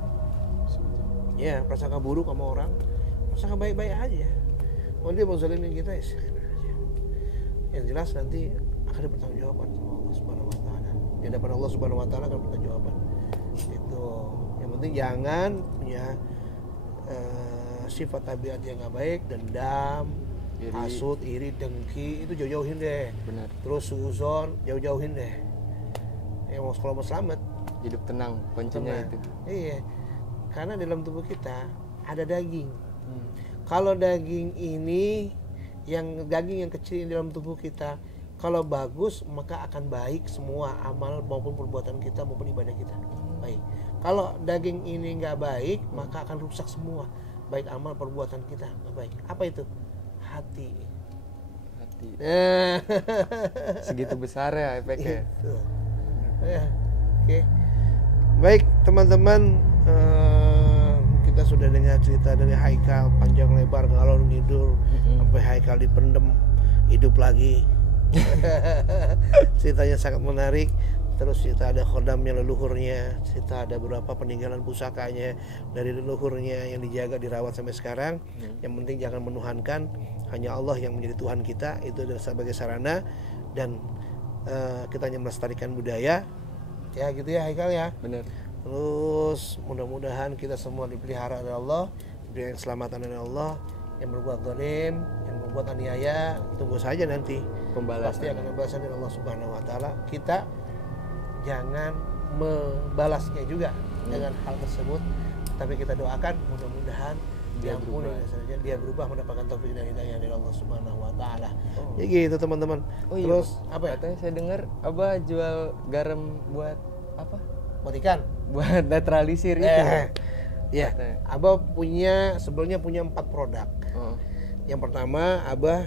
Ya, prasangka buruk sama orang, prasangka baik-baik aja. Oh dia mau zalimin kita ya aja. Yang jelas nanti akan dipertanggungjawaban sama Allah Subhanahu Wa Taala. Di hadapan Allah Subhanahu Wa Taala akan dipertanggungjawaban. Itu yang penting jangan punya sifat tabiat yang nggak baik, dendam, Iri. hasut, iri, dengki, itu jauh-jauhin deh. Benar. Terus suzon, jauh-jauhin deh. Yang kalau mau selamat, Hidup tenang kuncinya tenang. itu. Iya, karena dalam tubuh kita ada daging. Kalau daging ini, yang daging yang kecil di dalam tubuh kita, kalau bagus maka akan baik semua amal maupun perbuatan kita maupun ibadah kita. Baik. Kalau daging ini nggak baik maka akan rusak semua, baik amal perbuatan kita nggak baik. Apa itu? Hati. Segitu besar ya efeknya. Gitu. Ya, oke. Baik teman-teman, kita sudah dengar cerita dari Haikal panjang lebar ngalor ngidul sampai Haikal dipendem hidup lagi. Ceritanya sangat menarik. Terus cerita ada khodamnya, leluhurnya, cerita ada beberapa peninggalan pusakanya dari leluhurnya yang dijaga, dirawat sampai sekarang. Yang penting jangan menuhankan, hanya Allah yang menjadi Tuhan kita. Itu adalah sebagai sarana dan kita hanya melestarikan budaya. Ya gitu ya Haikal ya. Benar. Terus mudah-mudahan kita semua dipelihara oleh Allah, diberi keselamatan oleh Allah. Yang berbuat zalim, yang berbuat aniaya, tunggu saja nanti Pembalasan. pasti akan pembalasan dari Allah Subhanahu Wa Taala. Kita jangan membalasnya juga dengan hal tersebut, tapi kita doakan mudah-mudahan diampuni saja, dia berubah mendapatkan taufik dan hidayah dari Allah Subhanahu Wa Taala. Ya gitu teman-teman. Oh iya, Terus apa ya? Katanya saya dengar Abah jual garam buat apa? Buat ikan. Buat netralisir itu. Ya, Katanya. Abah sebelumnya punya 4 produk. Oh, Yang pertama, Abah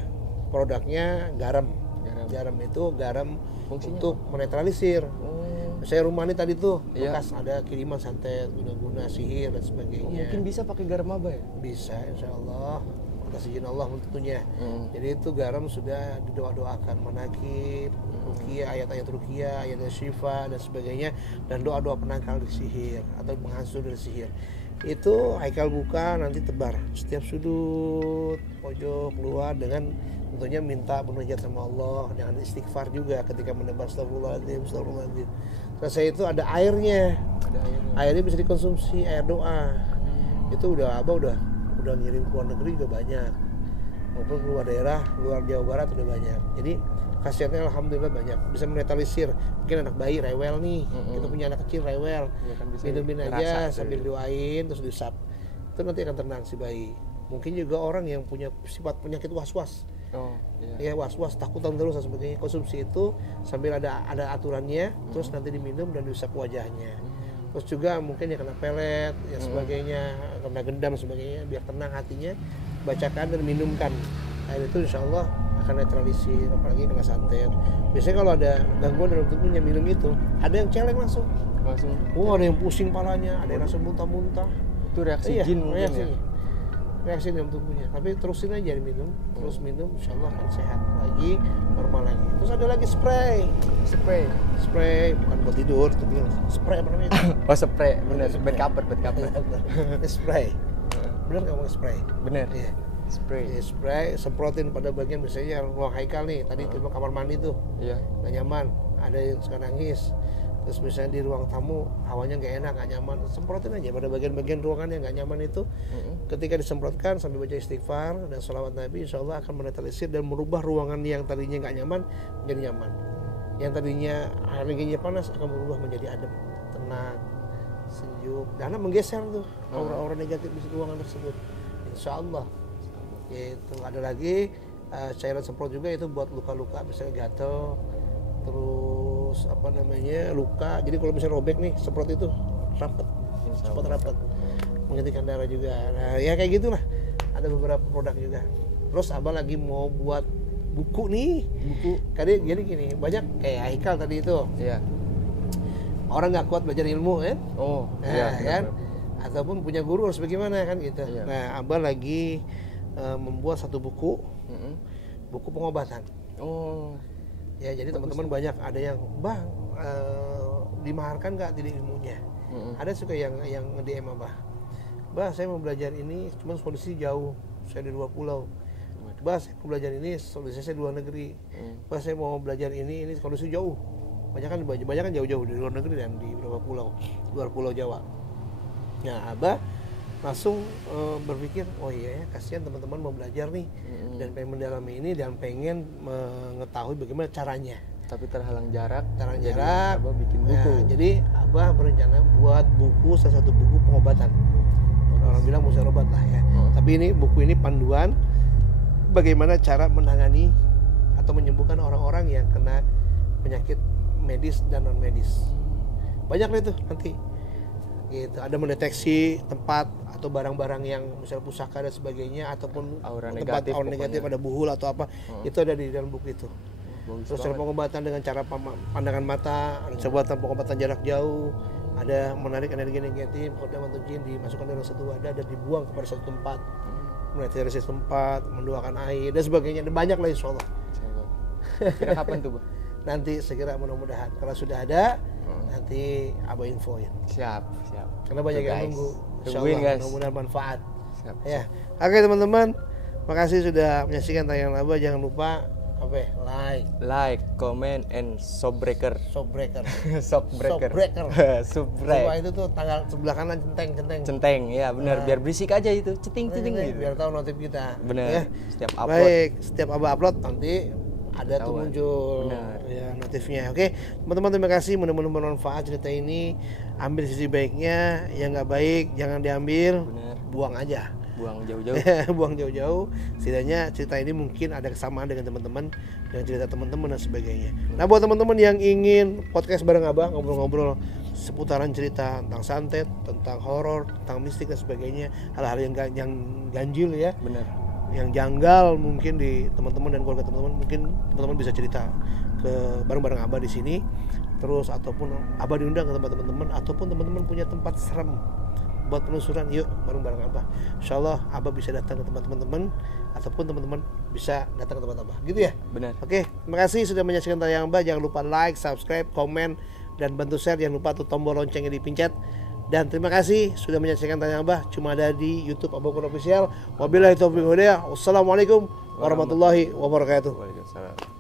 produknya garam. garam. Garam itu garam Fungsinya untuk menetralisir. Oh, Saya rumah ini tadi tuh Iya. bekas ada kiriman santet, guna-guna sihir dan sebagainya. mungkin bisa pakai garam Abah ya? Bisa, insya Allah. Atas izin Allah tentunya. Hmm. Jadi itu garam sudah didoa-doakan manakib, ruqyah, ayat-ayat ruqyah, ayat syifa dan sebagainya, dan doa-doa penangkal dari sihir atau penghancur dari sihir. Itu Haikal buka nanti tebar setiap sudut pojok keluar dengan tentunya minta munajat sama Allah, dengan istighfar juga ketika menebar astagfirullahaladzim, astagfirullahaladzim. Selesai itu ada airnya. Ada airnya. Airnya bisa dikonsumsi, air doa. Itu Abah udah ngirim ke luar negeri juga banyak, maupun keluar daerah, luar Jawa Barat udah banyak. Jadi khasiatnya alhamdulillah banyak, bisa menetralisir. Mungkin anak bayi rewel nih, kita punya anak kecil rewel, Ya kan bisa minumin aja dirasa sambil doain terus diusap, itu nanti akan tenang si bayi. Mungkin juga orang yang punya sifat penyakit was-was, Oh, iya. ya was-was, takutan terus dan sebagainya, konsumsi itu sambil ada aturannya, terus nanti diminum dan diusap wajahnya. Terus juga mungkin ya kena pelet, ya sebagainya, kena gendam sebagainya, biar tenang hatinya, bacakan dan minumkan. Air itu insya Allah akan netralisir, apalagi kena santet. Biasanya kalau ada gangguan dalam tubuhnya minum itu, ada yang celeng langsung. Langsung Ada yang pusing palanya, ada yang rasa muntah-muntah. itu reaksi Iya, jin mungkin reaksinya. ya. Reaksi dalam tubuhnya. Tapi terusin aja diminum, terus minum, insya Allah akan sehat lagi, normal lagi. Terus ada lagi spray. Spray bukan buat tidur, tapi spray apa namanya? Oh, spray, bener. Bed cover. Spray. Bener nggak mau spray? Bener. Iya. Spray. Spray, semprotin pada bagian misalnya ruang Haikal nih. Tadi tiba kamar mandi tuh Iya. nggak nyaman, ada yang suka nangis. Terus misalnya di ruang tamu hawanya nggak enak, nggak nyaman, semprotin aja pada bagian-bagian ruangan yang nggak nyaman itu. Ketika disemprotkan sambil baca istighfar dan sholawat Nabi, insya Allah akan menetralisir dan merubah ruangan yang tadinya nggak nyaman menjadi nyaman. Yang tadinya energinya panas akan berubah menjadi adem, tenang, sejuk, karena menggeser tuh aura-aura negatif di ruangan tersebut. Insya Allah. Itu ada lagi cairan semprot juga, itu buat luka-luka misalnya gatel, terus apa namanya luka. Jadi kalau misalnya robek nih, semprot itu rapat, cepat rapat, menghentikan darah juga. Nah ya kayak gitulah. ada beberapa produk juga. Terus abah lagi mau buat buku nih. Buku. Jadi gini, banyak kayak Haikal tadi itu. Iya. Orang nggak kuat belajar ilmu kan? Oh, Nah, iya. kan? Ataupun punya guru harus bagaimana kan gitu. Iya. Nah, abah lagi membuat satu buku, buku pengobatan. Oh, Ya, jadi teman-teman banyak ada yang, bang, dimaharkan nggak tadi ilmunya? Ada suka yang nge-DM abah. Bah, saya mau belajar ini, cuman solusi jauh. Saya di luar pulau. Bah, saya mau belajar ini, solusi saya di luar negeri. Bah, saya mau belajar ini solusi jauh. Banyak kan jauh-jauh di luar negeri dan di beberapa pulau, luar pulau Jawa. Nah, abah langsung berpikir, oh iya ya, kasihan teman-teman mau belajar nih dan pengen mendalami ini dan pengen mengetahui bagaimana caranya. tapi terhalang jarak. Jadi Abah bikin buku. Nah, jadi abah berencana buat buku, salah satu buku pengobatan. Orang bilang musyarobat lah ya. Tapi ini buku ini panduan bagaimana cara menangani atau menyembuhkan orang-orang yang kena penyakit medis dan non medis. Banyak lah itu nanti. Gitu. Ada mendeteksi tempat atau barang-barang yang misalnya pusaka dan sebagainya ataupun Aura tempat negatif aura negatif, ada buhul atau apa. Itu ada di dalam buku itu. Bagus Terus cara banget. pengobatan dengan cara pandangan mata, ada pengobatan jarak jauh, ada menarik energi negatif, kodam atau jin dimasukkan dalam satu wadah dan dibuang kepada satu tempat, menarik dari satu tempat, mendoakan air dan sebagainya. Dan banyak lah insya Allah. Kira kapan tuh, Bah? Nanti segera mudah-mudahan. Kalau sudah ada, nanti abah infoin. Siap. Karena banyak Tuh, yang guys. nunggu. Insya Tungguin, Allah guys. mudah-mudahan manfaat. Siap. Ya, oke teman-teman, makasih sudah menyaksikan tayangan abah. Jangan lupa Like, comment, and shockbreaker. shockbreaker. Shockbreaker. Semua Subscribe. itu tuh tanggal sebelah kanan centeng. Centeng, ya benar. Biar berisik aja itu. Ceting-ceting gitu. Biar tahu notif kita. Benar. Ya. Setiap upload. Baik, setiap abah upload nanti ada tuh Ketahuan. muncul Benar. ya notifnya. Oke, teman-teman terima kasih. Mudah-mudahan bermanfaat cerita ini. Ambil sisi baiknya, yang nggak baik jangan diambil, Benar. buang aja. Buang jauh-jauh. Buang jauh-jauh. Setidaknya cerita ini mungkin ada kesamaan dengan teman-teman, dengan cerita teman-teman dan sebagainya. Nah, buat teman-teman yang ingin podcast bareng abah, ngobrol-ngobrol seputaran cerita tentang santet, tentang horor, tentang mistik dan sebagainya, hal-hal yang ganjil ya, Benar. yang janggal mungkin di teman-teman dan keluarga teman-teman, mungkin teman-teman bisa cerita ke bareng-bareng abah di sini. Terus ataupun abah diundang ke tempat teman-teman, ataupun teman-teman punya tempat serem buat penelusuran, yuk bareng-bareng abah. Insyaallah abah bisa datang ke tempat teman-teman, ataupun teman-teman bisa datang ke tempat abah, gitu ya. Benar. Oke, terima kasih sudah menyaksikan tayangan abah. Jangan lupa like, subscribe, komen, dan bantu share. Jangan lupa tuh tombol loncengnya dipencet. Dan terima kasih sudah menyaksikan tayangan abah. Cuma ada di YouTube Abah Kun Official. Wabillahi taufiq wal hidayah. Wassalamualaikum warahmatullahi wabarakatuh. Waalaikumsalam.